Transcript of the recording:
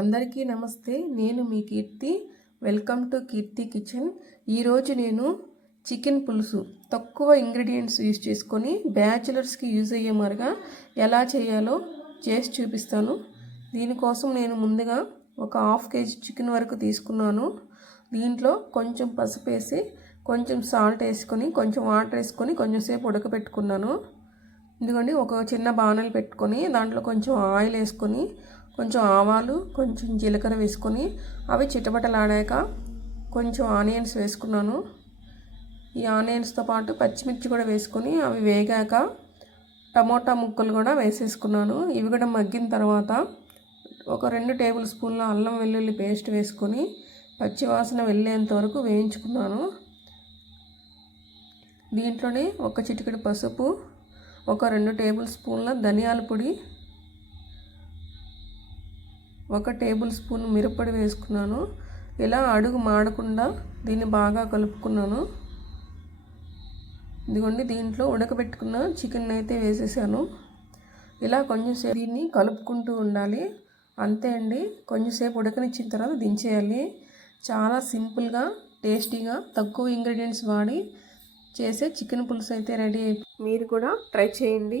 అందరికీ నమస్తే. నేను మీ Keerthi. Welcome to Keerthi kitchen. ఈరోజు నేను చికెన్ పులుసు తక్కువ ఇంగ్రీడియంట్స్ యూజ్ చేసుకొని బ్యాచిలర్స్కి యూజ్ అయ్యే మాదిరిగా ఎలా చేయాలో చేసి చూపిస్తాను. దీనికోసం నేను ముందుగా ఒక 1/2 kg చికెన్ వరకు తీసుకున్నాను. దీంట్లో కొంచెం పసుపు వేసి, కొంచెం సాల్ట్ వేసుకొని, కొంచెం వాటర్ వేసుకొని కొంచెం సేపు ఉడకబెట్టుకున్నాను. ఇదిగోండి, ఒక చిన్న బాణలు పెట్టుకొని దాంట్లో కొంచెం ఆయిల్ వేసుకొని, కొంచెం ఆవాలు, కొంచెం జీలకర్ర వేసుకొని అవి చిటపటలాడాక కొంచెం ఆనియన్స్ వేసుకున్నాను. ఈ ఆనియన్స్తో పాటు పచ్చిమిర్చి కూడా వేసుకొని అవి వేగాక టమోటా ముక్కలు కూడా వేసేసుకున్నాను. ఇవి కూడా మగ్గిన తర్వాత ఒక 2 టేబుల్ స్పూన్ల అల్లం వెల్లుల్లి పేస్ట్ వేసుకొని పచ్చివాసన వెళ్ళేంత వరకు వేయించుకున్నాను. దీంట్లోనే ఒక చిటికెడు పసుపు, ఒక 2 టేబుల్ స్పూన్ల ధనియాల పొడి, 1 టేబుల్ స్పూన్ మిరప్పొడి వేసుకున్నాను. ఇలా అడుగు మాడకుండా దీన్ని బాగా కలుపుకున్నాను. ఇదిగోండి, దీంట్లో ఉడకబెట్టుకున్న చికెన్ అయితే వేసేసాను. ఇలా కొంచెంసేపు దీన్ని కలుపుకుంటూ ఉండాలి. అంతే అండి, కొంచెంసేపు ఉడకనిచ్చిన తర్వాత దించేయాలి. చాలా సింపుల్గా, టేస్టీగా, తక్కువ ఇంగ్రీడియంట్స్ వాడి చేసే చికెన్ పులుసు అయితే రెడీ అయిపోయింది. మీరు కూడా ట్రై చేయండి.